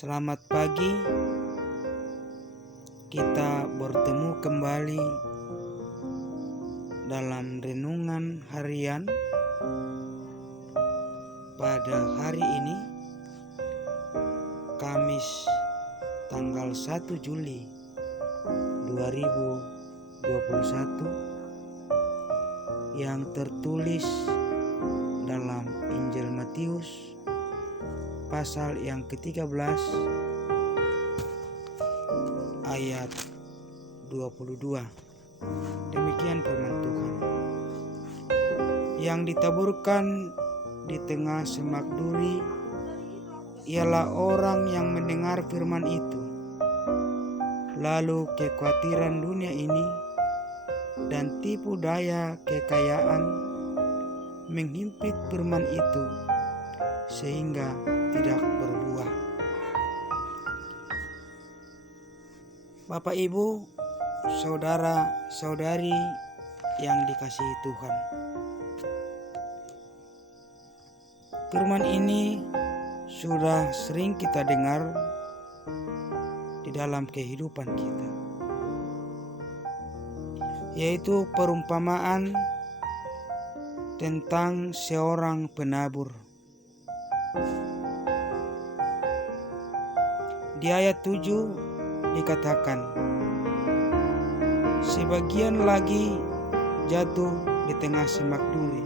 Selamat pagi, kita bertemu kembali dalam renungan harian pada hari ini, Kamis tanggal 1 Juli 2021 yang tertulis dalam Injil Matius pasal yang ke-13 ayat 22. Demikian firman Tuhan. Yang ditaburkan di tengah semak duri ialah orang yang mendengar firman itu, lalu kekhawatiran dunia ini dan tipu daya kekayaan menghimpit firman itu sehingga tidak berbuah. Bapak, Ibu, saudara-saudari yang dikasihi Tuhan, firman ini sudah sering kita dengar di dalam kehidupan kita, yaitu perumpamaan tentang seorang penabur. Di ayat 7 dikatakan, sebagian lagi jatuh di tengah semak duri,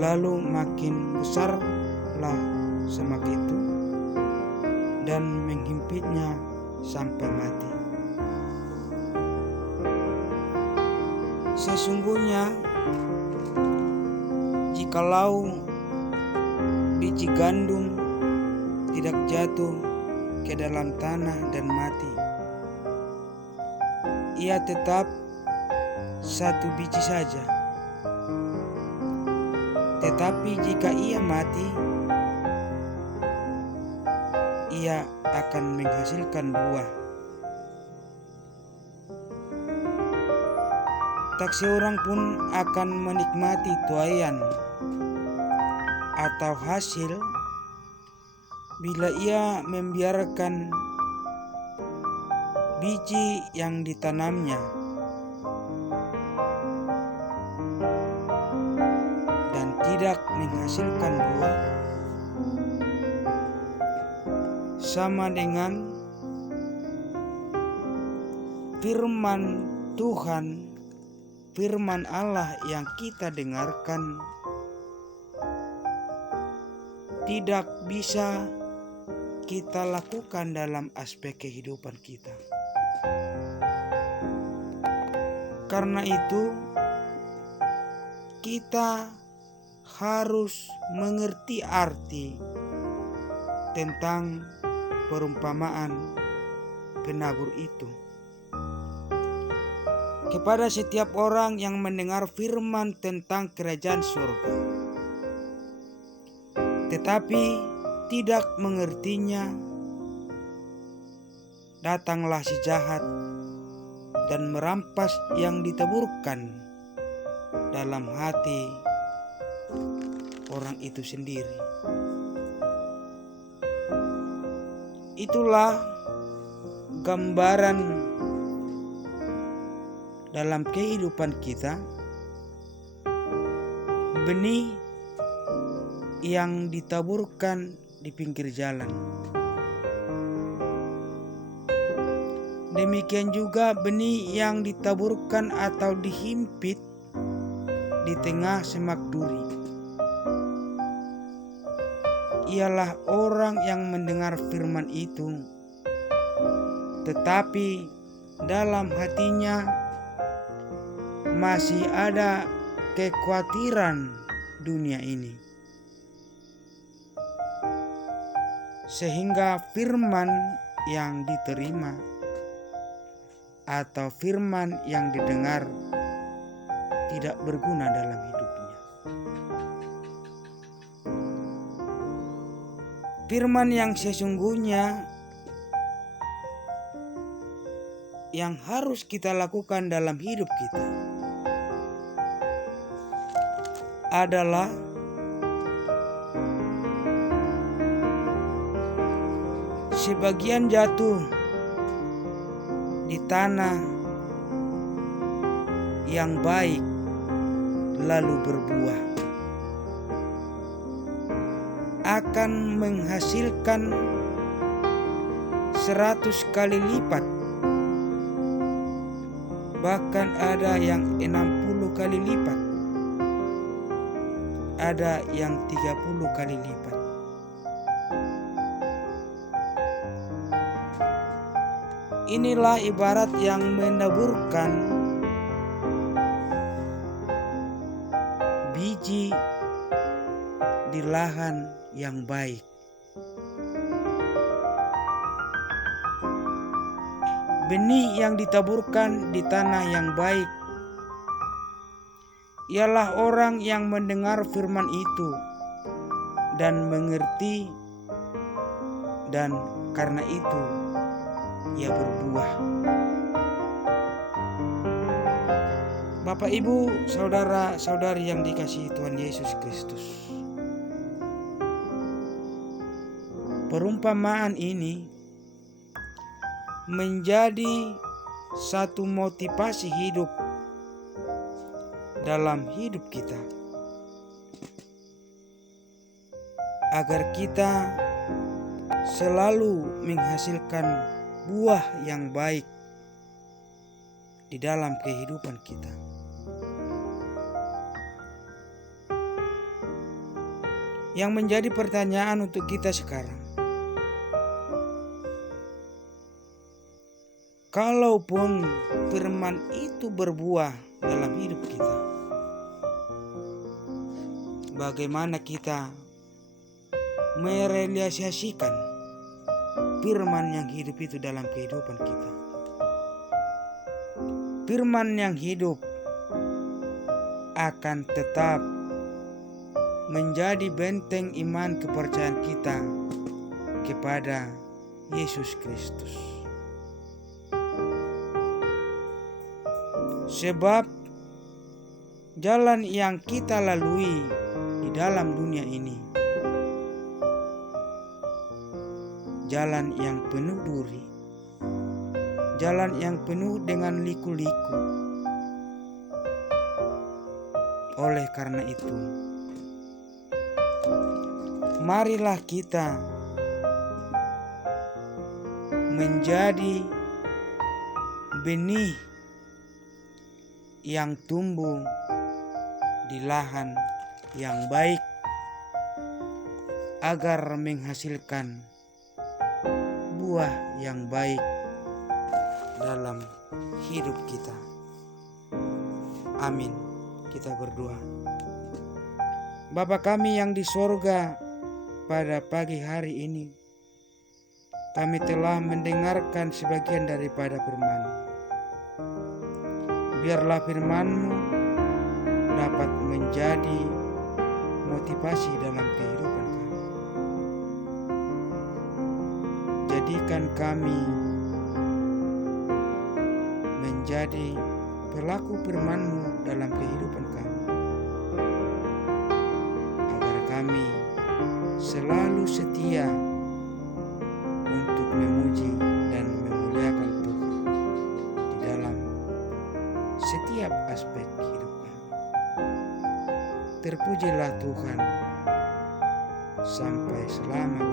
lalu makin besarlah semak itu dan menghimpitnya sampai mati. Sesungguhnya jikalau biji gandum tidak jatuh ke dalam tanah dan mati, ia tetap satu biji saja. Tetapi jika ia mati, ia akan menghasilkan buah. Tak seorang pun akan menikmati tuaian atau hasil bila ia membiarkan biji yang ditanamnya dan tidak menghasilkan buah. Sama dengan firman Tuhan, firman Allah yang kita dengarkan tidak bisa kita lakukan dalam aspek kehidupan kita. Karena itu, kita harus mengerti arti tentang perumpamaan penabur itu. Kepada setiap orang yang mendengar firman tentang kerajaan surga, tetapi tidak mengertinya, datanglah si jahat dan merampas yang ditaburkan dalam hati orang itu sendiri. Itulah gambaran dalam kehidupan kita, benih yang ditaburkan di pinggir jalan. Demikian juga benih yang ditaburkan atau dihimpit di tengah semak duri ialah orang yang mendengar firman itu, tetapi dalam hatinya masih ada kekhawatiran dunia ini, sehingga firman yang diterima atau firman yang didengar tidak berguna dalam hidupnya. Firman yang sesungguhnya yang harus kita lakukan dalam hidup kita adalah sebagian jatuh di tanah yang baik lalu berbuah, akan menghasilkan 100 kali lipat, bahkan ada yang 60 kali lipat, ada yang 30 kali lipat. Inilah ibarat yang menaburkan biji di lahan yang baik. Benih yang ditaburkan di tanah yang baik ialah orang yang mendengar firman itu dan mengerti, dan karena itu ia berbuah. Bapak, Ibu, saudara-saudari yang dikasihi Tuhan Yesus Kristus, perumpamaan ini menjadi satu motivasi hidup dalam hidup kita, agar kita selalu menghasilkan buah yang baik di dalam kehidupan kita. Yang menjadi pertanyaan untuk kita sekarang, kalaupun firman itu berbuah dalam hidup kita, bagaimana kita merealisasikan firman yang hidup itu dalam kehidupan kita? Firman yang hidup akan tetap menjadi benteng iman kepercayaan kita kepada Yesus Kristus. Sebab jalan yang kita lalui di dalam dunia ini, jalan yang penuh duri, jalan yang penuh dengan liku-liku. Oleh karena itu, marilah kita menjadi benih yang tumbuh di lahan yang baik, agar menghasilkan buah yang baik dalam hidup kita. Amin. Kita berdoa. Bapa kami yang di sorga, pada pagi hari ini kami telah mendengarkan sebagian daripada firman. Biarlah firman-Mu dapat menjadi motivasi dalam kehidupan kami. Jadikan kami menjadi pelaku firman-Mu dalam kehidupan kami, agar kami selalu setia untuk memuji dan memuliakan Tuhan di dalam setiap aspek hidup kami. Terpujilah Tuhan sampai selama